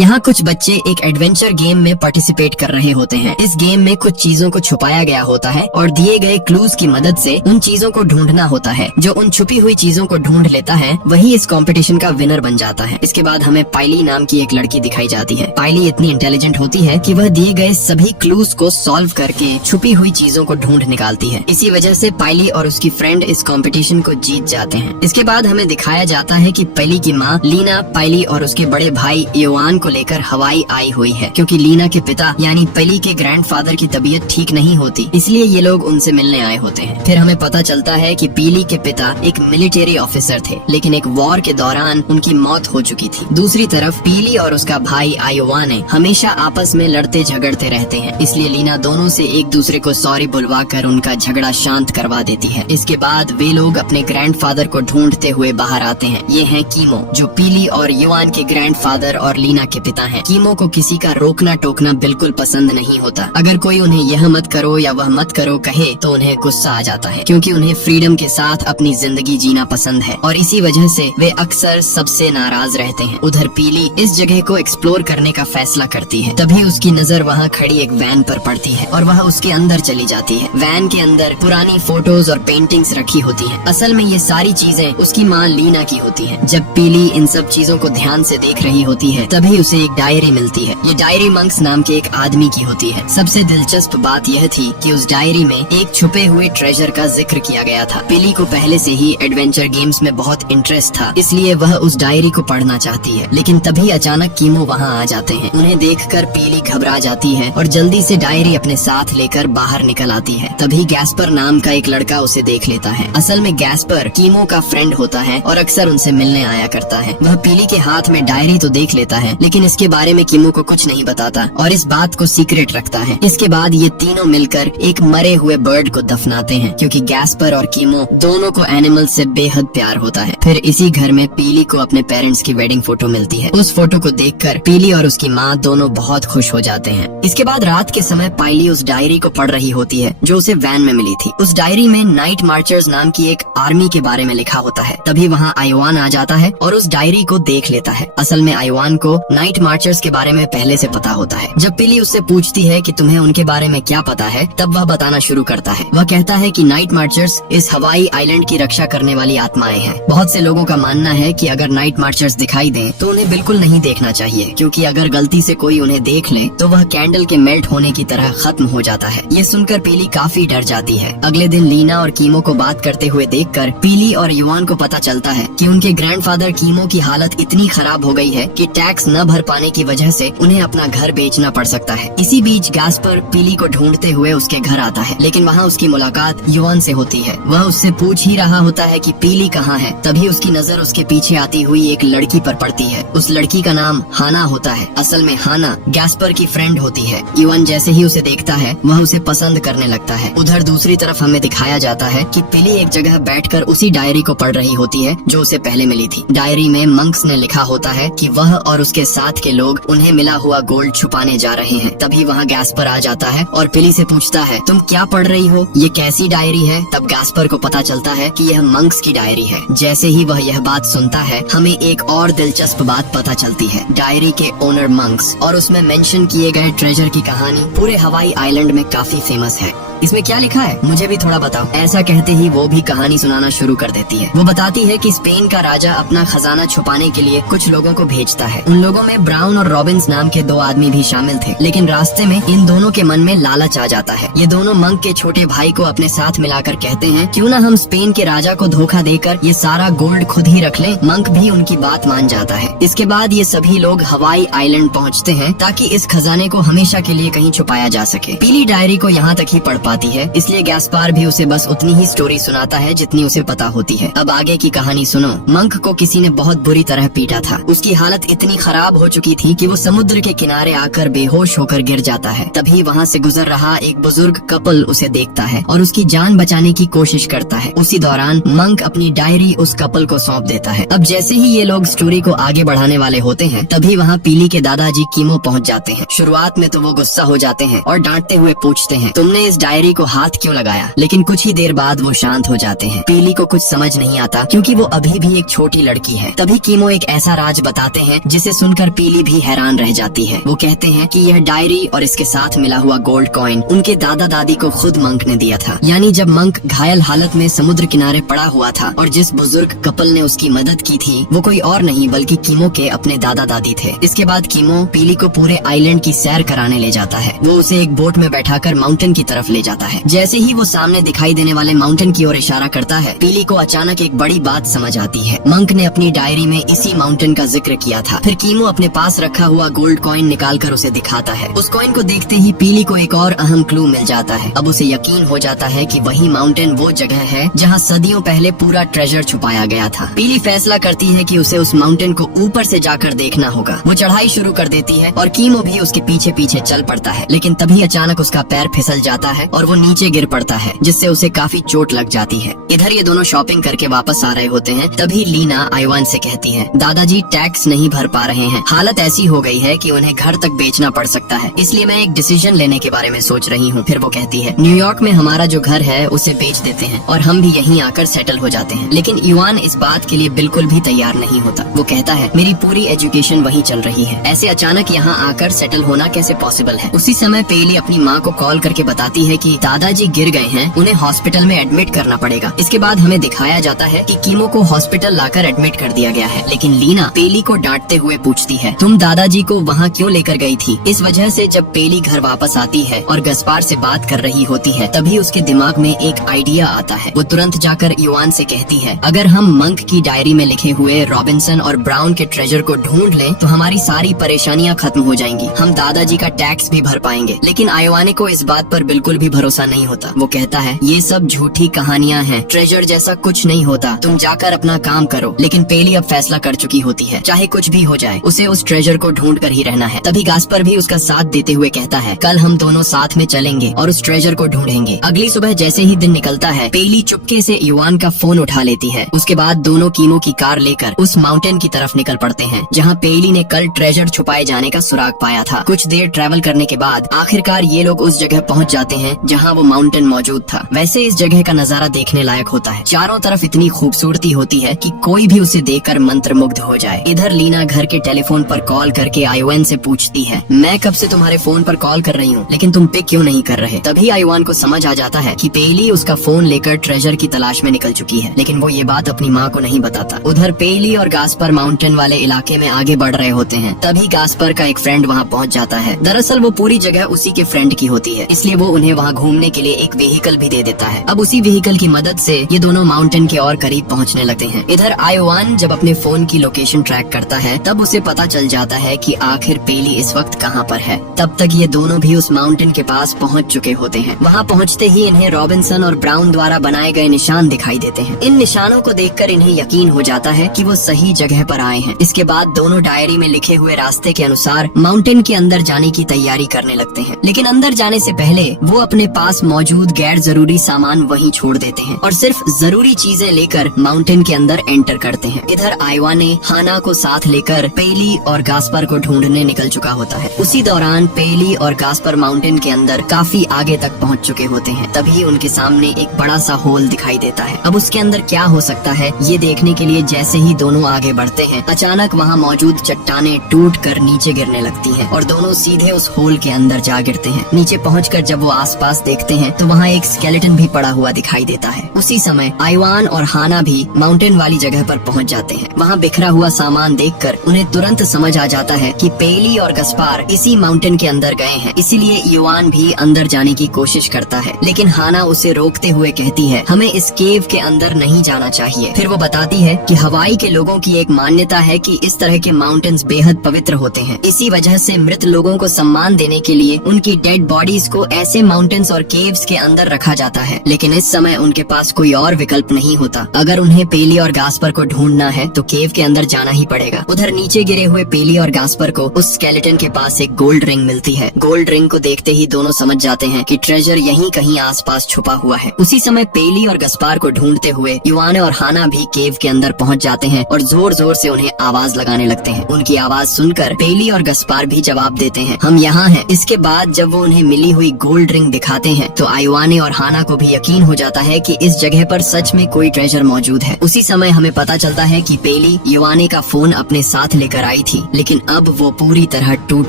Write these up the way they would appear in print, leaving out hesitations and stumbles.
यहाँ कुछ बच्चे एक एडवेंचर गेम में पार्टिसिपेट कर रहे होते हैं। इस गेम में कुछ चीजों को छुपाया गया होता है और दिए गए क्लूज की मदद से उन चीजों को ढूंढना होता है। जो उन छुपी हुई चीजों को ढूंढ लेता है वही इस कंपटीशन का विनर बन जाता है। इसके बाद हमें पाइली नाम की एक लड़की दिखाई जाती है। पाइली इतनी इंटेलिजेंट होती है कि वह दिए गए सभी क्लूज को सॉल्व करके छुपी हुई चीजों को ढूंढ निकालती है। इसी वजह से पाइली और उसकी फ्रेंड इस कंपटीशन को जीत जाते हैं। इसके बाद हमें दिखाया जाता है कि पाइली की माँ लीना पाइली और उसके बड़े भाई योआन को लेकर हवाई आई हुई है, क्योंकि लीना के पिता यानी पाइली के ग्रैंडफादर की तबीयत ठीक नहीं होती, इसलिए ये लोग उनसे मिलने आए होते हैं। फिर हमें पता चलता है कि पीली के पिता एक मिलिट्री ऑफिसर थे, लेकिन एक वॉर के दौरान उनकी मौत हो चुकी थी। दूसरी तरफ पीली और उसका भाई आयोवाने हमेशा आपस में लड़ते झगड़ते रहते हैं, इसलिए लीना दोनों से एक दूसरे को सॉरी बुलवा कर उनका झगड़ा शांत करवा देती है। इसके बाद वे लोग अपने ग्रैंडफादर को ढूंढते हुए बाहर आते हैं। ये हैं कीमो, जो पीली और युआन के ग्रैंडफादर और लीना के पिता हैं। कीमो को किसी का रोकना टोकना बिल्कुल पसंद नहीं होता। अगर कोई उन्हें यह मत करो या वह मत करो कहे तो उन्हें गुस्सा आ जाता है, क्योंकि उन्हें फ्रीडम के साथ अपनी जिंदगी जीना पसंद है और इसी वजह से वे अक्सर सबसे नाराज रहते हैं। उधर पीली इस जगह को एक्सप्लोर करने का फैसला करती है। तभी उसकी नजर वहाँ खड़ी एक वैन पर पड़ती है और वह उसके अंदर चली जाती है। वैन के अंदर पुरानी फोटोज और पेंटिंग्स रखी होती हैं। असल में ये सारी चीजें उसकी माँ लीना की होती हैं। जब पीली इन सब चीजों को ध्यान से देख रही होती है तभी उसे एक डायरी मिलती है। ये डायरी मंक्स नाम के एक आदमी की होती है। सबसे दिलचस्प बात यह थी कि उस डायरी में एक छुपे हुए ट्रेजर का जिक्र किया गया था। पीली को पहले से ही एडवेंचर गेम्स में बहुत इंटरेस्ट था, इसलिए वह उस डायरी को पढ़ना चाहती है। लेकिन तभी अचानक कीमो वहाँ आ जाते हैं। उन्हें देखकर पीली घबरा जाती है और जल्दी से डायरी अपने साथ लेकर बाहर निकल आती है। तभी गैस्पर नाम का एक लड़का उसे देख लेता है। असल में गैस्पर कीमो का फ्रेंड होता है और अक्सर उनसे मिलने आया करता है। वह पीली के हाथ में डायरी तो देख लेता है, लेकिन इसके बारे में कीमो को कुछ नहीं बताता और इस बात को सीक्रेट रखता है। इसके बाद ये तीनों मिलकर एक मरे हुए बर्ड को दफनाते हैं, क्योंकि गैस्पर और कीमो दोनों को एनिमल से बेहद प्यार होता है। फिर इसी घर में पीली को अपने पेरेंट्स की वेडिंग फोटो मिलती है। उस फोटो को देखकर पीली और उसकी माँ दोनों बहुत खुश हो जाते हैं। इसके बाद रात के समय पाइली उस डायरी को पढ़ रही होती है जो उसे वैन में मिली थी। उस डायरी में नाइट मार्चर्स नाम की एक आर्मी के बारे में लिखा होता है। तभी वहाँ आयोवान आ जाता है और उस डायरी को देख लेता है। असल में आयोवान को नाइट मार्चर्स के बारे में पहले से पता होता है। जब पीली उससे पूछती है कि तुम्हें उनके बारे में क्या पता है, तब वह बताना शुरू करता है। वह कहता है कि नाइट मार्चर्स इस हवाई आइलैंड की रक्षा करने वाली आत्माएं हैं। बहुत से लोगों का मानना है कि अगर नाइट मार्चर्स दिखाई दें तो उन्हें बिल्कुल नहीं देखना चाहिए, क्योंकि अगर गलती से कोई उन्हें देख ले तो वह कैंडल के मेल्ट होने की तरह खत्म हो जाता है। ये सुनकर पीली काफी डर जाती है। अगले दिन लीना और कीमो को बात करते हुए देखकर पीली और युआन को पता चलता है कि उनके ग्रैंडफादर कीमो की हालत इतनी खराब हो गई है कि टैक्स न भर पाने की वजह से उन्हें अपना घर बेचना पड़ सकता है। इसी बीच गैस्पर पीली को ढूंढते हुए उसके घर आता है, लेकिन वहाँ उसकी मुलाकात युआन से होती है। वह उससे पूछ ही रहा होता है कि पीली कहाँ है। तभी उसकी नजर उसके पीछे आती हुई एक लड़की पर पड़ती है। उस लड़की का नाम हाना होता है। असल में हाना गैस्पर की फ्रेंड होती है। युआन जैसे ही उसे देखता है वह उसे पसंद करने लगता है। उधर दूसरी तरफ हमें दिखाया जाता है कि पीली एक जगह बैठकर उसी डायरी को पढ़ रही होती है जो उसे पहले मिली थी। डायरी में मंक्स ने लिखा होता है कि वह और उसके साथ के लोग उन्हें मिला हुआ गोल्ड छुपाने जा रहे हैं। तभी वहाँ गैस्पर आ जाता है और पीली से पूछता है, तुम क्या पढ़ रही हो? ये कैसी डायरी है? तब गैस्पर को पता चलता है कि यह मंक्स की डायरी है। जैसे ही वह यह बात सुनता है हमें एक और दिलचस्प बात पता चलती है। डायरी के ओनर मंक्स और उसमें मेंशन किए गए ट्रेजर की कहानी पूरे हवाई आइलैंड में काफी फेमस है। इसमें क्या लिखा है मुझे भी थोड़ा बताओ। ऐसा कहते ही वो भी कहानी सुनाना शुरू कर देती है। वो बताती है कि स्पेन का राजा अपना खजाना छुपाने के लिए कुछ लोगों को भेजता है। उन लोगों में ब्राउन और रॉबिन्स नाम के दो आदमी भी शामिल थे, लेकिन रास्ते में इन दोनों के मन में लालच आ जाता है। ये दोनों मंक के छोटे भाई को अपने साथ मिलाकर कहते हैं, क्यों ना हम स्पेन के राजा को धोखा देकर ये सारा गोल्ड खुद ही रख लें। मंक भी उनकी बात मान जाता है। इसके बाद ये सभी लोग हवाई आइलैंड पहुँचते हैं ताकि इस खजाने को हमेशा के लिए कहीं छुपाया जा सके। पीली डायरी को यहाँ तक ही पढ़ पाती है, इसलिए गैस्पार भी उसे बस उतनी ही स्टोरी सुनाता है जितनी उसे पता होती है। अब आगे की कहानी सुनो। मंक को किसी ने बहुत बुरी तरह पीटा था। उसकी हालत इतनी खराब हो चुकी थी कि वो समुद्र के किनारे आकर बेहोश होकर गिर जाता है। तभी वहाँ से गुजर रहा एक बुजुर्ग कपल उसे देखता है और उसकी जान बचाने की कोशिश करता है। उसी दौरान मंक अपनी डायरी उस कपल को सौंप देता है। अब जैसे ही ये लोग स्टोरी को आगे बढ़ाने वाले होते हैं तभी वहाँ पीली के दादाजी कीमो पहुँच जाते हैं। शुरुआत में तो वो गुस्सा हो जाते हैं और डांटते हुए पूछते हैं, तुमने इस डायरी डायरी को हाथ क्यों लगाया, लेकिन कुछ ही देर बाद वो शांत हो जाते हैं। पीली को कुछ समझ नहीं आता क्योंकि वो अभी भी एक छोटी लड़की है। तभी कीमो एक ऐसा राज बताते हैं जिसे सुनकर पीली भी हैरान रह जाती है। वो कहते हैं कि यह डायरी और इसके साथ मिला हुआ गोल्ड कॉइन उनके दादा दादी को खुद मंक ने दिया था। यानी जब मंक घायल हालत में समुद्र किनारे पड़ा हुआ था और जिस बुजुर्ग कपल ने उसकी मदद की थी वो कोई और नहीं बल्कि कीमो के अपने दादा दादी थे। इसके बाद कीमो पीली को पूरे आइलैंड की सैर कराने ले जाता है। वो उसे एक बोट में बैठाकर माउंटेन की तरफ ले जाता है। जैसे ही वो सामने दिखाई देने वाले माउंटेन की ओर इशारा करता है, पीली को अचानक एक बड़ी बात समझ आती है। मंक ने अपनी डायरी में इसी माउंटेन का जिक्र किया था। फिर कीमो अपने पास रखा हुआ गोल्ड कॉइन निकालकर उसे दिखाता है। उस कॉइन को देखते ही पीली को एक और अहम क्लू मिल जाता है। अब उसे यकीन हो जाता है कि वही माउंटेन वो जगह है जहाँ सदियों पहले पूरा ट्रेजर छुपाया गया था। पीली फैसला करती है कि उसे उस माउंटेन को ऊपर से जाकर देखना होगा। वो चढ़ाई शुरू कर देती है और कीमो भी उसके पीछे पीछे चल पड़ता है, लेकिन तभी अचानक उसका पैर फिसल जाता है और वो नीचे गिर पड़ता है, जिससे उसे काफी चोट लग जाती है। इधर ये दोनों शॉपिंग करके वापस आ रहे होते हैं। तभी लीना आइवान से कहती है, दादाजी टैक्स नहीं भर पा रहे हैं। हालत ऐसी हो गई है कि उन्हें घर तक बेचना पड़ सकता है, इसलिए मैं एक डिसीजन लेने के बारे में सोच रही हूँ। फिर वो कहती है, न्यूयॉर्क में हमारा जो घर है उसे बेच देते हैं और हम भी यहीं आकर सेटल हो जाते हैं। लेकिन इवान इस बात के लिए बिल्कुल भी तैयार नहीं होता। वो कहता है, मेरी पूरी एजुकेशन वहीं चल रही है, ऐसे अचानक यहाँ आकर सेटल होना कैसे पॉसिबल है। उसी समय पेली अपनी माँ को कॉल करके बताती है कि दादाजी गिर गए हैं, उन्हें हॉस्पिटल में एडमिट करना पड़ेगा। इसके बाद हमें दिखाया जाता है कि कीमो को हॉस्पिटल लाकर एडमिट कर दिया गया है। लेकिन लीना पेली को डांटते हुए पूछती है, तुम दादाजी को वहाँ क्यों लेकर गई थी। इस वजह से जब पेली घर वापस आती है और गस्पार से बात कर रही होती है, तभी उसके दिमाग में एक आइडिया आता है। वो तुरंत जाकर युवान से कहती है, अगर हम मंक की डायरी में लिखे हुए रॉबिन्सन और ब्राउन के ट्रेजर को ढूंढ लें तो हमारी सारी परेशानियां खत्म हो जाएंगी, हम दादाजी का टैक्स भी भर पाएंगे। लेकिन आयोवाने को इस बात पर बिल्कुल भी भरोसा नहीं होता। वो कहता है, ये सब झूठी कहानियां हैं, ट्रेजर जैसा कुछ नहीं होता, तुम जाकर अपना काम करो। लेकिन पेली अब फैसला कर चुकी होती है, चाहे कुछ भी हो जाए उसे उस ट्रेजर को ढूंढ कर ही रहना है। तभी गास्पर भी उसका साथ देते हुए कहता है, कल हम दोनों साथ में चलेंगे और उस ट्रेजर को ढूंढेंगे। अगली सुबह जैसे ही दिन निकलता है, पेली चुपके से युवान का फोन उठा लेती है। उसके बाद दोनों कीमो की कार लेकर उस माउंटेन की तरफ निकल पड़ते हैं जहाँ पेली ने कल ट्रेजर छुपाए जाने का सुराग पाया था। कुछ देर ट्रैवल करने के बाद आखिरकार ये लोग उस जगह पहुँच जाते हैं जहाँ वो माउंटेन मौजूद था। वैसे इस जगह का नजारा देखने लायक होता है। चारों तरफ इतनी खूबसूरती होती है कि कोई भी उसे देखकर मंत्रमुग्ध हो जाए। इधर लीना घर के टेलीफोन पर कॉल करके आयोवान से पूछती है, मैं कब से तुम्हारे फोन पर कॉल कर रही हूँ, लेकिन तुम पिक क्यों नहीं कर रहे। तभी आयोवान को समझ आ जाता है कि पेली उसका फोन लेकर ट्रेजर की तलाश में निकल चुकी है, लेकिन वो ये बात अपनी माँ को नहीं बताता। उधर पेली और गास्पर माउंटेन वाले इलाके में आगे बढ़ रहे होते हैं। तभी गास्पर का एक फ्रेंड वहाँ पहुँच जाता है। दरअसल वो पूरी जगह उसी के फ्रेंड की होती है, इसलिए वो उन्हें वहाँ घूमने के लिए एक व्हीकल भी दे देता है। अब उसी व्हीकल की मदद से ये दोनों माउंटेन के और करीब पहुँचने लगते हैं। इधर आयोवान जब अपने फोन की लोकेशन ट्रैक करता है, तब उसे पता चल जाता है कि आखिर पेली इस वक्त कहाँ पर है। तब तक ये दोनों भी उस माउंटेन के पास पहुँच चुके होते हैं। वहाँ पहुँचते ही इन्हें रॉबिन्सन और ब्राउन द्वारा बनाए गए निशान दिखाई देते हैं। इन निशानों को देखकर इन्हें यकीन हो जाता है कि वो सही जगह पर आए हैं। इसके बाद दोनों डायरी में लिखे हुए रास्ते के अनुसार माउंटेन के अंदर जाने की तैयारी करने लगते हैं। लेकिन अंदर जाने से पहले वो अपने पास मौजूद गैर जरूरी सामान वहीं छोड़ देते हैं और सिर्फ जरूरी चीजें लेकर माउंटेन के अंदर एंटर करते हैं। इधर आयोवा ने हाना को साथ लेकर पेली और गास्पर को ढूंढने निकल चुका होता है। उसी दौरान पेली और गास्पर माउंटेन के अंदर काफी आगे तक पहुंच चुके होते हैं। तभी उनके सामने एक बड़ा सा होल दिखाई देता है। अब उसके अंदर क्या हो सकता है ये देखने के लिए जैसे ही दोनों आगे बढ़ते हैं, अचानक वहाँ मौजूद चट्टानें टूट कर नीचे गिरने लगती हैं और दोनों सीधे उस होल के अंदर जा गिरते हैं। नीचे पहुंचकर जब वो आसपास देखते हैं तो वहाँ एक स्केलेटन भी पड़ा हुआ दिखाई देता है। उसी समय आयोवान और हाना भी माउंटेन वाली जगह पर पहुंच जाते हैं। वहाँ बिखरा हुआ सामान देखकर उन्हें तुरंत समझ आ जाता है कि पेली और गस्पार इसी माउंटेन के अंदर गए हैं, इसीलिए युवान भी अंदर जाने की कोशिश करता है। लेकिन हाना उसे रोकते हुए कहती है, हमें इस केव के अंदर नहीं जाना चाहिए। फिर वो बताती है कि हवाई के लोगों की एक मान्यता है कि इस तरह के माउंटेन्स बेहद पवित्र होते हैं। इसी वजह से मृत लोगों को सम्मान देने के लिए उनकी डेड बॉडीज को ऐसे माउंटेन्स और केव्स के अंदर रखा जाता है। लेकिन इस समय उनके पास कोई और विकल्प नहीं होता। अगर उन्हें पेली और गास्पर को ढूंढना है तो केव के अंदर जाना ही पड़ेगा। उधर नीचे गिरे हुए पेली और गास्पर को उस स्केलेटन के पास एक गोल्ड रिंग मिलती है। गोल्ड रिंग को देखते ही दोनों समझ जाते हैं कि ट्रेजर यहीं कहीं आसपास छुपा हुआ है। उसी समय पेली और गस्पार को ढूंढते हुए युवान और हाना भी केव के अंदर पहुंच जाते हैं और जोर जोर से उन्हें आवाज लगाने लगते हैं। उनकी आवाज सुनकर पेली और गस्पार भी जवाब देते हैं, हम यहाँ हैं। इसके बाद जब वो उन्हें मिली हुई गोल्ड रिंग दिखा दिखाते हैं तो आयोने और हाना को भी यकीन हो जाता है कि इस जगह पर सच में कोई ट्रेजर मौजूद है। उसी समय हमें पता चलता है कि पेली योवाने का फोन अपने साथ लेकर आई थी, लेकिन अब वो पूरी तरह टूट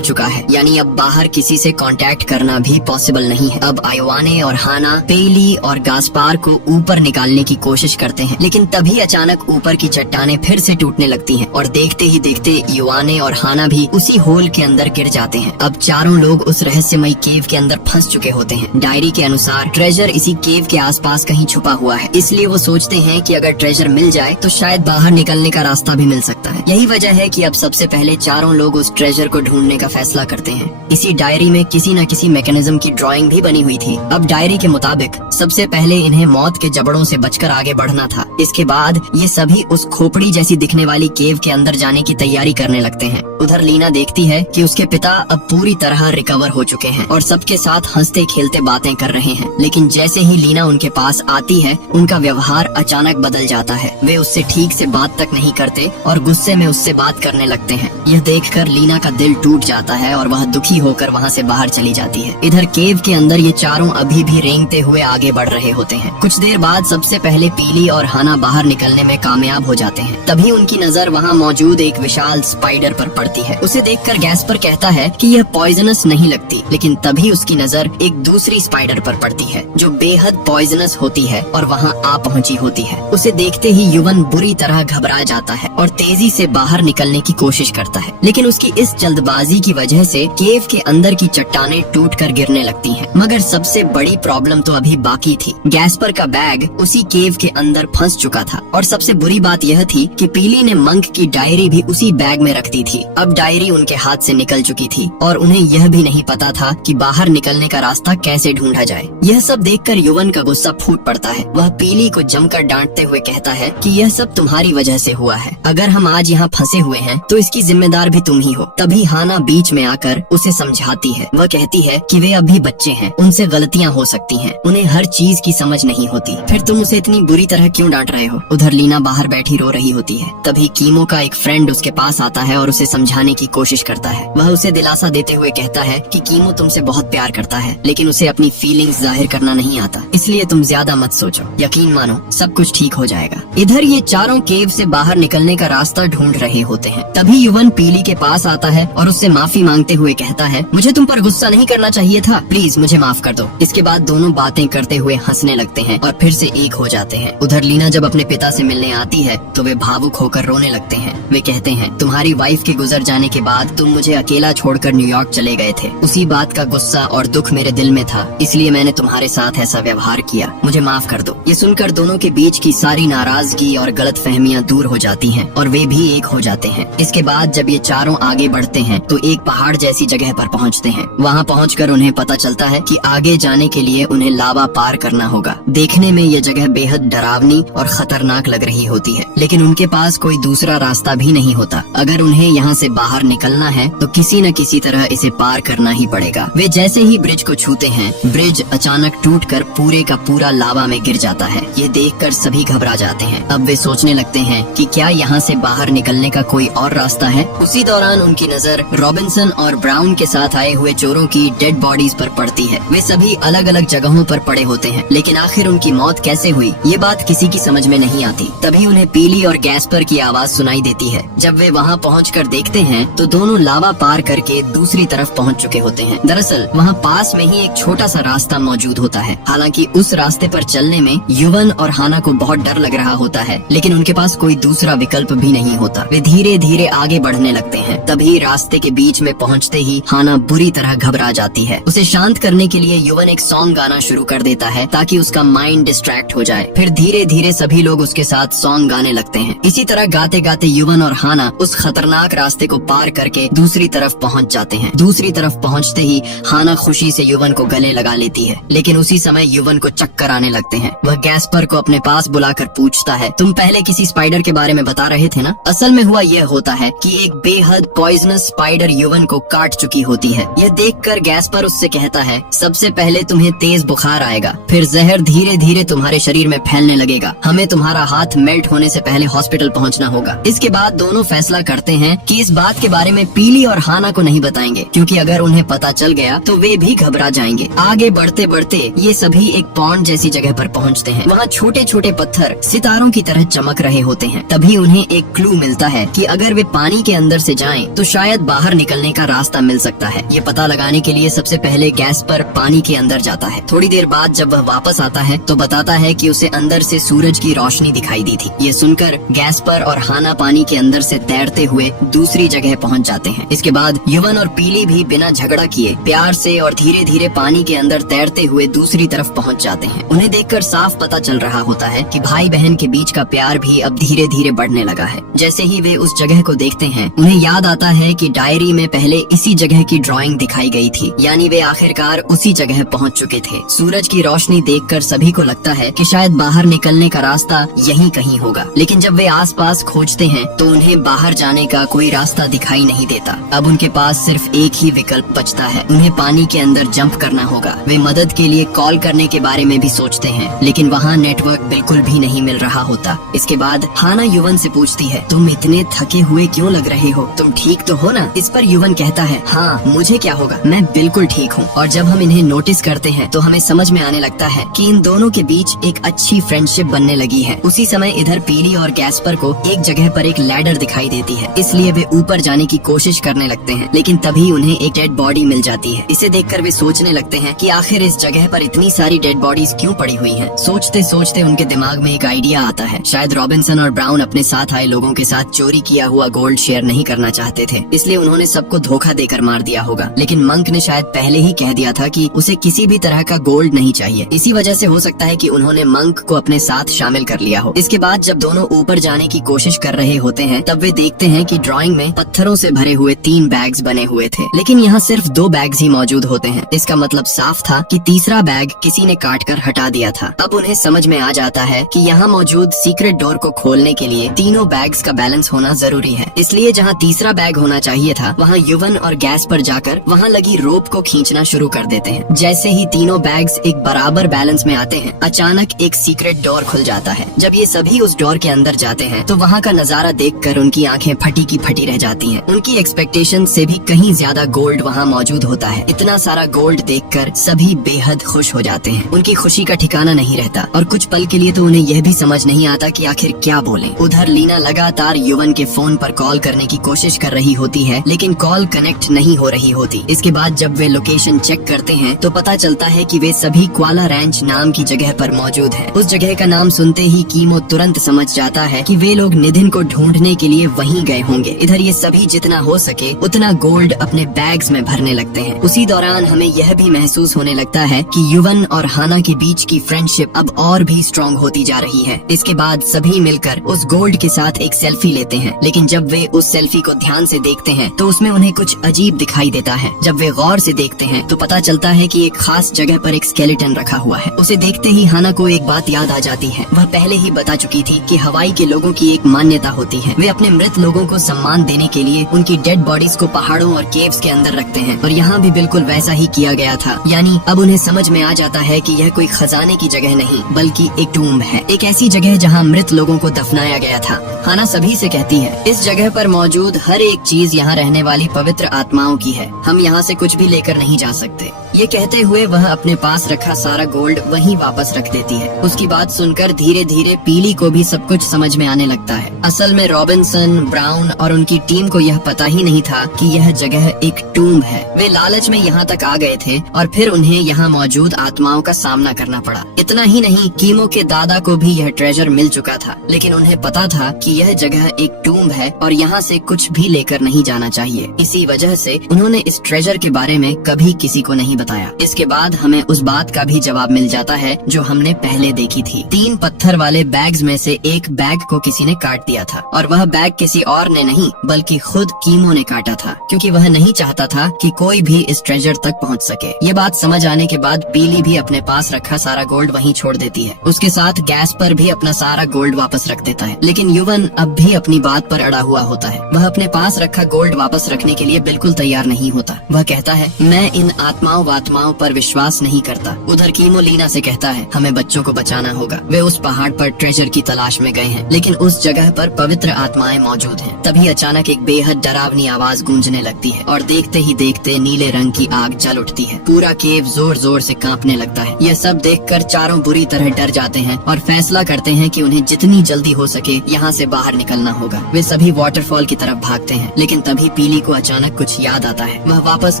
चुका है, यानी अब बाहर किसी से कांटेक्ट करना भी पॉसिबल नहीं है। अब आयोने और हाना पेली और गास्पार को ऊपर निकालने की कोशिश करते हैं, लेकिन तभी अचानक ऊपर की चट्टानें फिर से टूटने लगती हैं और देखते ही देखते योवाने और हाना भी उसी होल के अंदर गिर जाते हैं। अब चारों लोग उस रहस्यमयी केव के अंदर फंस चुके होते हैं। डायरी के अनुसार ट्रेजर इसी केव के आसपास कहीं छुपा हुआ है, इसलिए वो सोचते हैं कि अगर ट्रेजर मिल जाए तो शायद बाहर निकलने का रास्ता भी मिल सकता है। यही वजह है कि अब सबसे पहले चारों लोग उस ट्रेजर को ढूंढने का फैसला करते हैं। इसी डायरी में किसी न किसी मैकेनिज्म की ड्राइंग भी बनी हुई थी। अब डायरी के मुताबिक सबसे पहले इन्हें मौत के जबड़ों से बचकर आगे बढ़ना था। इसके बाद ये सभी उस खोपड़ी जैसी दिखने वाली केव के अंदर जाने की तैयारी करने लगते हैं। उधर लीना देखती है कि उसके पिता अब पूरी तरह रिकवर हो चुके हैं और सबके साथ हंसते खेलते बातें कर रहे हैं, लेकिन जैसे ही लीना उनके पास आती है उनका व्यवहार अचानक बदल जाता है। वे उससे ठीक से बात तक नहीं करते और गुस्से में उससे बात करने लगते हैं। यह देखकर लीना का दिल टूट जाता है और वह दुखी होकर वहाँ से बाहर चली जाती है। इधर केव के अंदर ये चारों अभी भी रेंगते हुए आगे बढ़ रहे होते हैं। कुछ देर बाद सबसे पहले पीली और हाना बाहर निकलने में कामयाब हो जाते हैं। तभी उनकी नजर वहाँ मौजूद एक विशाल स्पाइडर पर पड़ती है। उसे देखकर गैस्पर कहता है कि यह पॉइजनस नहीं लगती, लेकिन तभी उसकी नजर एक दूसरी स्पाइडर पर पड़ती है जो बेहद पॉइजनस होती है और वहाँ आ पहुँची होती है। उसे देखते ही युवन बुरी तरह घबरा जाता है और तेजी से बाहर निकलने की कोशिश करता है, लेकिन उसकी इस जल्दबाजी की वजह से केव के अंदर की चट्टानें टूटकर गिरने लगती हैं। मगर सबसे बड़ी प्रॉब्लम तो अभी बाकी थी। गैस्पर का बैग उसी केव के अंदर फंस चुका था और सबसे बुरी बात यह थी कि पीली ने मंक की डायरी भी उसी बैग में रख दी थी। अब डायरी उनके हाथ से निकल चुकी थी और उन्हें यह भी नहीं पता था कि बाहर निकलने का रास्ता कैसे ढूंढा जाए। यह सब देखकर युवन का गुस्सा फूट पड़ता है। वह पीली को जमकर डांटते हुए कहता है कि यह सब तुम्हारी वजह से हुआ है। अगर हम आज यहाँ फंसे हुए हैं तो इसकी जिम्मेदार भी तुम ही हो। तभी हाना बीच में आकर उसे समझाती है। वह कहती है कि वे अभी बच्चे हैं, उनसे गलतियाँ हो सकती हैं, उन्हें हर चीज की समझ नहीं होती। फिर तुम उसे इतनी बुरी तरह क्यों डांट रहे हो? उधर लीना बाहर बैठी रो रही होती है। तभी कीमो का एक फ्रेंड उसके पास आता है और उसे समझाने की कोशिश करता है। वह उसे दिलासा देते हुए कहता है कि कीमो तुमसे बहुत प्यार करता है, लेकिन उसे अपनी फीलिंग्स जाहिर करना नहीं आता, इसलिए तुम ज्यादा मत सोचो, यकीन मानो सब कुछ ठीक हो जाएगा। इधर ये चारों केव से बाहर निकलने का रास्ता ढूंढ रहे होते हैं। तभी युवन पीली के पास आता है और उससे माफी मांगते हुए कहता है, मुझे तुम पर गुस्सा नहीं करना चाहिए था, प्लीज मुझे माफ कर दो। इसके बाद दोनों बातें करते हुए हंसने लगते हैं और फिर से एक हो जाते हैं। उधर लीना जब अपने पिता से मिलने आती है तो वे भावुक होकर रोने लगते हैं। वे कहते हैं, तुम्हारी वाइफ के गुजर जाने के बाद तुम मुझे अकेला छोड़कर न्यूयॉर्क चले गए थे। उसी बात का गुस्सा और दुख मेरे दिल में था, इसलिए मैंने तुम्हारे साथ ऐसा व्यवहार किया, मुझे माफ कर दो। ये सुनकर दोनों के बीच की सारी नाराजगी और गलतफहमियां दूर हो जाती हैं और वे भी एक हो जाते हैं। इसके बाद जब ये चारों आगे बढ़ते हैं तो एक पहाड़ जैसी जगह पर पहुंचते हैं। वहां पहुंचकर उन्हें पता चलता है कि आगे जाने के लिए उन्हें लावा पार करना होगा। देखने में ये जगह बेहद डरावनी और खतरनाक लग रही होती है, लेकिन उनके पास कोई दूसरा रास्ता भी नहीं होता। अगर उन्हें यहाँ से बाहर निकलना है तो किसी न किसी तरह इसे पार करना ही पड़ेगा। वे जैसे ही ब्रिज को छूते हैं, ब्रिज अचानक टूटकर पूरे का पूरा लावा में गिर जाता है। ये देखकर सभी घबरा जाते हैं। अब वे सोचने लगते हैं कि क्या यहाँ से बाहर निकलने का कोई और रास्ता है। उसी दौरान उनकी नजर रॉबिन्सन और ब्राउन के साथ आए हुए चोरों की डेड बॉडीज पर पड़ती है। वे सभी अलग अलग जगहों पर पड़े होते हैं, लेकिन आखिर उनकी मौत कैसे हुई ये बात किसी की समझ में नहीं आती। तभी उन्हें पीली और गैस्पर की आवाज सुनाई देती है। जब वे वहाँ पहुँचकर देखते हैं तो दोनों लावा पार करके दूसरी तरफ पहुँच चुके होते हैं। दरअसल वहाँ पास में ही एक छोटा सा रास्ता मौजूद होता है। हालांकि उस रास्ते पर चलने में युवन और हाना को बहुत डर लग रहा होता है, लेकिन उनके पास कोई दूसरा विकल्प भी नहीं होता। वे धीरे धीरे आगे बढ़ने लगते हैं। तभी रास्ते के बीच में पहुंचते ही हाना बुरी तरह घबरा जाती है। उसे शांत करने के लिए युवन एक सॉन्ग गाना शुरू कर देता है ताकि उसका माइंड डिस्ट्रैक्ट हो जाए। फिर धीरे धीरे सभी लोग उसके साथ सॉन्ग गाने लगते हैं। इसी तरह गाते गाते युवन और हाना उस खतरनाक रास्ते को पार करके दूसरी तरफ पहुंच जाते हैं। दूसरी तरफ पहुंचते ही हाना खुशी से युवन को गले लगा लेती है, लेकिन उसी समय युवन को चक्कर आने लगते हैं। वह गैस्पर को अपने पास बुलाकर पूछता है, तुम पहले किसी स्पाइडर के बारे में बता रहे थे ना? असल में हुआ यह होता है कि एक बेहद पॉइजनस स्पाइडर युवन को काट चुकी होती है। यह देखकर गैस्पर उससे कहता है, सबसे पहले तुम्हें तेज बुखार आएगा, फिर जहर धीरे धीरे तुम्हारे शरीर में फैलने लगेगा। हमें तुम्हारा हाथ मेल्ट होने से पहले हॉस्पिटल पहुंचना होगा। इसके बाद दोनों फैसला करते हैं कि इस बात के बारे में पीली और हाना को नहीं बताएंगे, क्योंकि अगर उन्हें पता चल गया तो वे भी घबरा जाएंगे। जाएंगे। आगे बढ़ते बढ़ते ये सभी एक पॉन्ड जैसी जगह पर पहुंचते हैं। वहाँ छोटे छोटे पत्थर सितारों की तरह चमक रहे होते हैं। तभी उन्हें एक क्लू मिलता है कि अगर वे पानी के अंदर से जाएं तो शायद बाहर निकलने का रास्ता मिल सकता है। ये पता लगाने के लिए सबसे पहले गैस्पर पानी के अंदर जाता है। थोड़ी देर बाद जब वह वापस आता है तो बताता है कि उसे अंदर से सूरज की रोशनी दिखाई दी थी। ये सुनकर गैस्पर और हाना पानी के अंदर से तैरते हुए दूसरी जगह पहुंच जाते हैं। इसके बाद युवन और पीली भी बिना झगड़ा किए प्यार से और धीरे धीरे पानी के अंदर तैरते हुए दूसरी तरफ पहुंच जाते हैं। उन्हें देखकर साफ पता चल रहा होता है कि भाई बहन के बीच का प्यार भी अब धीरे धीरे बढ़ने लगा है। जैसे ही वे उस जगह को देखते हैं उन्हें याद आता है कि डायरी में पहले इसी जगह की ड्राइंग दिखाई गई थी, यानी वे आखिरकार उसी जगह पहुंच चुके थे। सूरज की रोशनी देखकर सभी को लगता है कि शायद बाहर निकलने का रास्ता यहीं कहीं होगा, लेकिन जब वे आसपास खोजते हैं तो उन्हें बाहर जाने का कोई रास्ता दिखाई नहीं देता। अब उनके पास सिर्फ एक ही विकल्प बचता है, उन्हें पानी के अंदर जंप करना होगा। वे मदद के लिए कॉल करने के बारे में भी सोचते हैं, लेकिन वहाँ नेटवर्क बिल्कुल भी नहीं मिल रहा होता। इसके बाद हाना युवन से पूछती है, तुम इतने थके हुए क्यों लग रहे हो, तुम ठीक तो हो ना? इस पर युवन कहता है, हाँ मुझे क्या होगा, मैं बिल्कुल ठीक हूँ। और जब हम इन्हें नोटिस करते हैं तो हमें समझ में आने लगता है कि इन दोनों के बीच एक अच्छी फ्रेंडशिप बनने लगी है। उसी समय इधर पीली और गैस्पर को एक जगह पर एक लैडर दिखाई देती है, इसलिए वे ऊपर जाने की कोशिश करने लगते हैं, लेकिन तभी उन्हें एक डेड बॉडी मिल जाती है। इसे देखकर वे सोचने लगते हैं कि आखिर इस जगह पर इतनी सारी डेड बॉडीज क्यों पड़ी हुई हैं। सोचते सोचते उनके दिमाग में एक आइडिया आता है, शायद रॉबिन्सन और ब्राउन अपने साथ आए लोगों के साथ चोरी किया हुआ गोल्ड शेयर नहीं करना चाहते थे, इसलिए उन्होंने सबको धोखा देकर मार दिया होगा। लेकिन मंक ने शायद पहले ही कह दिया था कि उसे किसी भी तरह का गोल्ड नहीं चाहिए, इसी वजह से हो सकता है कि उन्होंने मंक को अपने साथ शामिल कर लिया हो। इसके बाद जब दोनों ऊपर जाने की कोशिश कर रहे होते हैं तब वे देखते हैं कि ड्राइंग में पत्थरों से भरे हुए 3 बैग्स बने हुए थे, लेकिन यहाँ सिर्फ 2 बैग्स ही मौजूद होते हैं। इसका मतलब साफ था कि तीसरा बैग किसी ने काट कर हटा दिया था। अब उन्हें समझ में आ जाता है कि यहाँ मौजूद सीक्रेट डोर को खोलने के लिए तीनों बैग्स का बैलेंस होना जरूरी है, इसलिए जहाँ तीसरा बैग होना चाहिए था वहाँ युवन और गैस पर जाकर वहाँ लगी रोप को खींचना शुरू कर देते हैं। जैसे ही तीनों बैग्स एक बराबर बैलेंस में आते हैं अचानक एक सीक्रेट डोर खुल जाता है। जब ये सभी उस डोर के अंदर जाते हैं तो वहाँ का नजारा देखकर उनकी आंखें फटी की फटी रह जाती हैं। उनकी एक्सपेक्टेशन से भी कहीं ज्यादा गोल्ड वहाँ मौजूद होता है। इतना सारा गोल्ड देखकर सभी बेहद खुश हो जाते हैं। उनकी खुशी का ठिकाना नहीं रहता और कुछ पल के लिए तो उन्हें यह भी समझ नहीं आता कि आखिर क्या बोलें। उधर लीना लगातार युवन के फोन पर कॉल करने की कोशिश कर रही होती है, लेकिन कॉल कनेक्ट नहीं हो रही होती। इसके बाद जब वे लोकेशन चेक करते हैं तो पता चलता है कि वे सभी क्वाला रैंच नाम की जगह पर मौजूद हैं। उस जगह का नाम सुनते ही कीमो तुरंत समझ जाता है कि वे लोग निधिन को ढूंढने के लिए वहीं गए होंगे। इधर ये सभी जितना हो सके उतना गोल्ड अपने बैग्स में भरने लगते हैं। उसी दौरान हमें यह भी महसूस होने लगता है कि युवन और हाना के बीच की फ्रेंडशिप अब और भी स्ट्रॉन्ग होती जा रही है। इसके बाद सभी मिलकर उस गोल्ड के साथ एक सेल्फी लेते हैं, लेकिन जब वे उस सेल्फी को ध्यान से देखते हैं तो उसमें उन्हें कुछ अजीब दिखाई देता है। जब वे गौर से देखते हैं तो पता चलता है कि एक खास जगह पर एक स्केलेटन रखा हुआ है। उसे देखते ही हाना को एक बात याद आ जाती है। वह पहले ही बता चुकी थी कि हवाई के लोगों की एक मान्यता होती है, वे अपने मृत लोगों को सम्मान देने के लिए उनकी डेड बॉडीज को पहाड़ों और केव्स के अंदर रखते हैं, और यहाँ भी बिल्कुल वैसा ही किया गया था। यानी अब उन्हें समझ में आ जाता है कि यह कोई खजाने की जगह नहीं बल्कि एक टूम्ब है, एक ऐसी जगह जहाँ मृत लोगों को दफनाया गया था। हाना सभी से कहती है, इस जगह पर मौजूद हर एक चीज यहाँ रहने वाली पवित्र आत्माओं की है, हम यहाँ से कुछ भी लेकर नहीं जा सकते। ये कहते हुए वह अपने पास रखा सारा गोल्ड वहीं वापस रख देती है। उसकी बात सुनकर धीरे धीरे पीली को भी सब कुछ समझ में आने लगता है। असल में रॉबिन्सन, ब्राउन और उनकी टीम को यह पता ही नहीं था कि यह जगह एक टूम्ब है। वे लालच में यहाँ तक आ गए थे और फिर उन्हें यहाँ मौजूद आत्माओं का सामना करना पड़ा। इतना ही नहीं, कीमो के दादा को भी यह ट्रेजर मिल चुका था, लेकिन उन्हें पता था कि यह जगह एक टूम्ब है और यहाँ से कुछ भी लेकर नहीं जाना चाहिए। इसी वजह से उन्होंने इस ट्रेजर के बारे में कभी किसी को नहीं बताया। इसके बाद हमें उस बात का भी जवाब मिल जाता है जो हमने पहले देखी थी। 3 पत्थर वाले बैग्स में से एक बैग को किसी ने काट दिया था, और वह बैग किसी और ने नहीं बल्कि खुद कीमो ने काटा था, क्योंकि वह नहीं चाहता था कि कोई भी इस ट्रेजर तक पहुंच सके। ये बात समझ आने के बाद पीली भी अपने पास रखा सारा गोल्ड वहीं छोड़ देती है। उसके साथ गैस पर भी अपना सारा गोल्ड वापस रख देता है, लेकिन युवन अब भी अपनी बात पर अड़ा हुआ होता है। वह अपने पास रखा गोल्ड वापस रखने के लिए बिल्कुल तैयार नहीं होता। वह कहता है, मैं इन आत्माओं आत्माओं पर विश्वास नहीं करता। उधर कीमो लीना से कहता है हमें बच्चों को बचाना होगा। वे उस पहाड़ पर ट्रेजर की तलाश में गए हैं, लेकिन उस जगह पर पवित्र आत्माएं मौजूद हैं। तभी अचानक एक बेहद डरावनी आवाज गूंजने लगती है और देखते ही देखते नीले रंग की आग जल उठती है। पूरा केव जोर जोर से कांपने लगता है। यह सब देखकर चारों बुरी तरह डर जाते हैं और फैसला करते हैं कि उन्हें जितनी जल्दी हो सके यहाँ से बाहर निकलना होगा। वे सभी वाटरफॉल की तरफ भागते हैं, लेकिन तभी पीली को अचानक कुछ याद आता है। वह वापस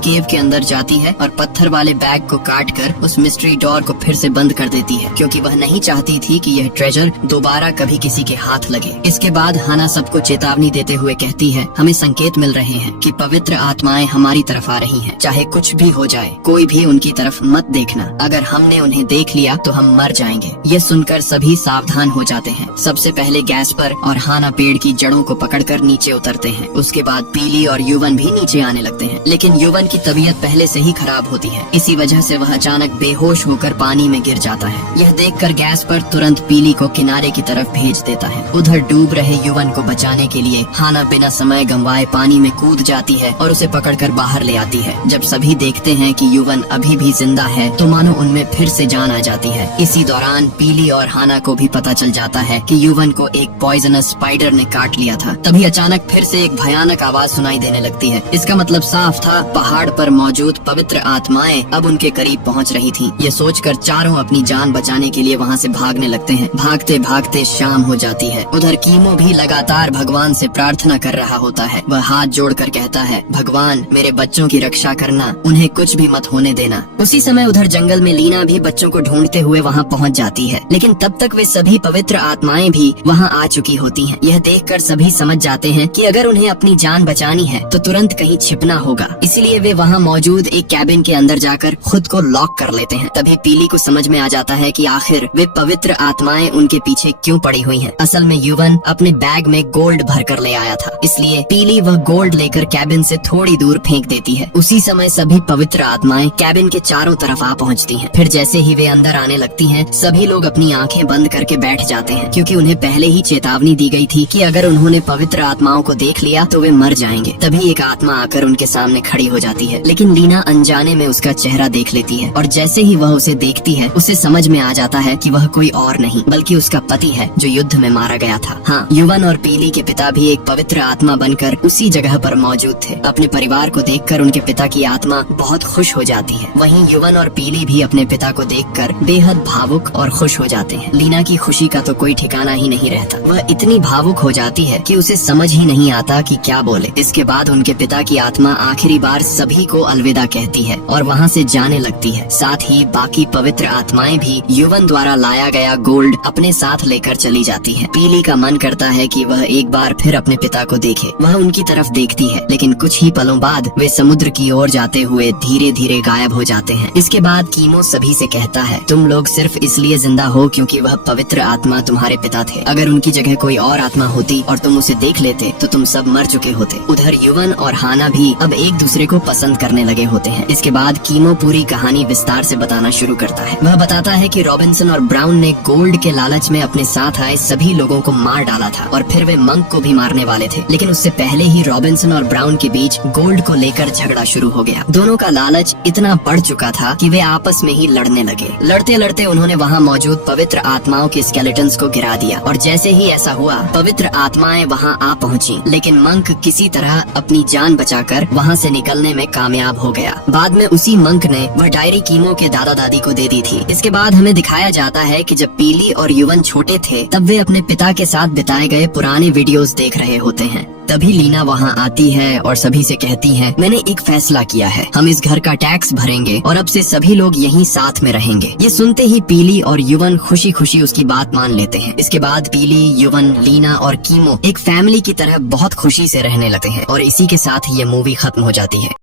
केव के अंदर जाती है और पत्थर वाले बैग को काट कर उस मिस्ट्री डोर को फिर से बंद कर देती है, क्योंकि वह नहीं चाहती थी कि यह ट्रेजर दोबारा कभी किसी के हाथ लगे। इसके बाद हाना सबको चेतावनी देते हुए कहती है हमें संकेत मिल रहे हैं कि पवित्र आत्माएं हमारी तरफ आ रही हैं। चाहे कुछ भी हो जाए, कोई भी उनकी तरफ मत देखना। अगर हमने उन्हें देख लिया तो हम मर जाएंगे। ये सुनकर सभी सावधान हो जाते हैं। सबसे पहले गैस्पर और हाना पेड़ की जड़ों को पकड़कर नीचे उतरते हैं। उसके बाद पीली और युवन भी नीचे आने लगते हैं, लेकिन युवन की तबीयत पहले से ही खराब होती है। इसी वजह से वह अचानक बेहोश होकर पानी में गिर जाता है। यह देखकर गैस्पर तुरंत पीली को किनारे की तरफ भेज देता है। उधर डूब रहे युवन को बचाने के लिए हाना बिना समय गंवाए पानी में कूद जाती है और उसे पकड़कर बाहर ले आती है। जब सभी देखते हैं कि युवन अभी भी जिंदा है तो मानो उनमें फिर से जान आ जाती है। इसी दौरान पीली और हाना को भी पता चल जाता है कि युवन को एक पॉइजनस स्पाइडर ने काट लिया था। तभी अचानक फिर से एक भयानक आवाज सुनाई देने लगती है। इसका मतलब साफ था, पहाड़ पर मौजूद पवित्र आत्माएं अब उनके करीब पहुंच रही थीं। ये सोचकर चारों अपनी जान बचाने के लिए वहां से भागने लगते हैं। भागते भागते शाम हो जाती है। उधर कीमो भी लगातार भगवान से प्रार्थना कर रहा होता है। वह हाथ जोड़कर कहता है भगवान मेरे बच्चों की रक्षा करना, उन्हें कुछ भी मत होने देना। उसी समय उधर जंगल में लीना भी बच्चों को ढूंढते हुए वहाँ पहुँच जाती है, लेकिन तब तक वे सभी पवित्र आत्माएं भी वहाँ आ चुकी होती हैं। यह देखकर सभी समझ जाते हैं कि अगर उन्हें अपनी जान बचानी है तो तुरंत कहीं छिपना होगा। इसलिए वे वहाँ मौजूद एक कैबिन के अंदर जाकर खुद को लॉक कर लेते हैं। तभी पीली को समझ में आ जाता है कि आखिर वे पवित्र आत्माएं उनके पीछे क्यों पड़ी हुई हैं। असल में युवन अपने बैग में गोल्ड भर कर ले आया था, इसलिए पीली वह गोल्ड लेकर कैबिन से थोड़ी दूर फेंक देती है। उसी समय सभी पवित्र आत्माएं कैबिन के चारों तरफ आ पहुँचती हैं। फिर जैसे ही वे अंदर आने लगती हैं, सभी लोग अपनी आंखें बंद करके बैठ जाते हैं, क्योंकि उन्हें पहले ही चेतावनी दी गई थी कि अगर उन्होंने पवित्र आत्माओं को देख लिया तो वे मर जाएंगे। तभी एक आत्मा आकर उनके सामने खड़ी हो जाती है, लेकिन लीना अनजाने में उसका चेहरा देख लेती है और जैसे ही वह उसे देखती है उसे समझ में आ जाता है कि वह कोई और नहीं बल्कि उसका पति है जो युद्ध में मारा गया था। हाँ, युवन और पीली के पिता भी एक पवित्र आत्मा बनकर उसी जगह पर मौजूद थे। अपने परिवार को देखकर उनके पिता की आत्मा बहुत खुश हो जाती है। वहीं युवन और पीली भी अपने पिता को देखकर बेहद भावुक और खुश हो जाते हैं। लीना की खुशी का तो कोई ठिकाना ही नहीं रहता। वह इतनी भावुक हो जाती है कि उसे समझ ही नहीं आता कि क्या बोले। इसके बाद उनके पिता की आत्मा आखिरी बार सभी को अलविदा कहती है और वहाँ से जाने लगती है। साथ ही बाकी पवित्र आत्माएं भी युवन द्वारा लाया गया गोल्ड अपने साथ लेकर चली जाती हैं। पीली का मन करता है कि वह एक बार फिर अपने पिता को देखे। वह उनकी तरफ देखती है, लेकिन कुछ ही पलों बाद वे समुद्र की ओर जाते हुए धीरे धीरे गायब हो जाते हैं। इसके बाद कीमो सभी से कहता है तुम लोग सिर्फ इसलिए जिंदा हो क्योंकि वह पवित्र आत्मा तुम्हारे पिता थे। अगर उनकी जगह कोई और आत्मा होती और तुम उसे देख लेते तो तुम सब मर चुके होते। उधर युवन और हाना भी अब एक दूसरे को पसंद करने लगे होते हैं। इसके बाद कीमो पूरी कहानी विस्तार से बताना शुरू करता है। वह बताता है कि रॉबिन्सन और ब्राउन ने गोल्ड के लालच में अपने साथ आए सभी लोगों को मार डाला था और फिर वे मंक को भी मारने वाले थे, लेकिन उससे पहले ही रॉबिन्सन और ब्राउन के बीच गोल्ड को लेकर झगड़ा शुरू हो गया। दोनों का लालच इतना बढ़ चुका था कि वे आपस में ही लड़ने लगे। लड़ते लड़ते उन्होंने वहाँ मौजूद पवित्र आत्माओं के स्केलेटन्स को गिरा दिया और जैसे ही ऐसा हुआ पवित्र आत्माएं वहाँ आ पहुँची, लेकिन मंक किसी तरह अपनी जान बचाकर वहाँ से निकलने में कामयाब हो गया। बाद में उसी मंक ने वह डायरी कीमो के दादा दादी को दे दी थी। इसके बाद हमें दिखाया जाता है कि जब पीली और युवन छोटे थे तब वे अपने पिता के साथ बिताए गए पुराने वीडियोस देख रहे होते हैं। तभी लीना वहाँ आती है और सभी से कहती है मैंने एक फैसला किया है, हम इस घर का टैक्स भरेंगे और अब से सभी लोग यहीं साथ में रहेंगे। ये सुनते ही पीली और युवन खुशी खुशी उसकी बात मान लेते हैं। इसके बाद पीली, युवन, लीना और कीमो एक फैमिली की तरह बहुत खुशी से रहने लगते हैं और इसी के साथ ये मूवी खत्म हो जाती है।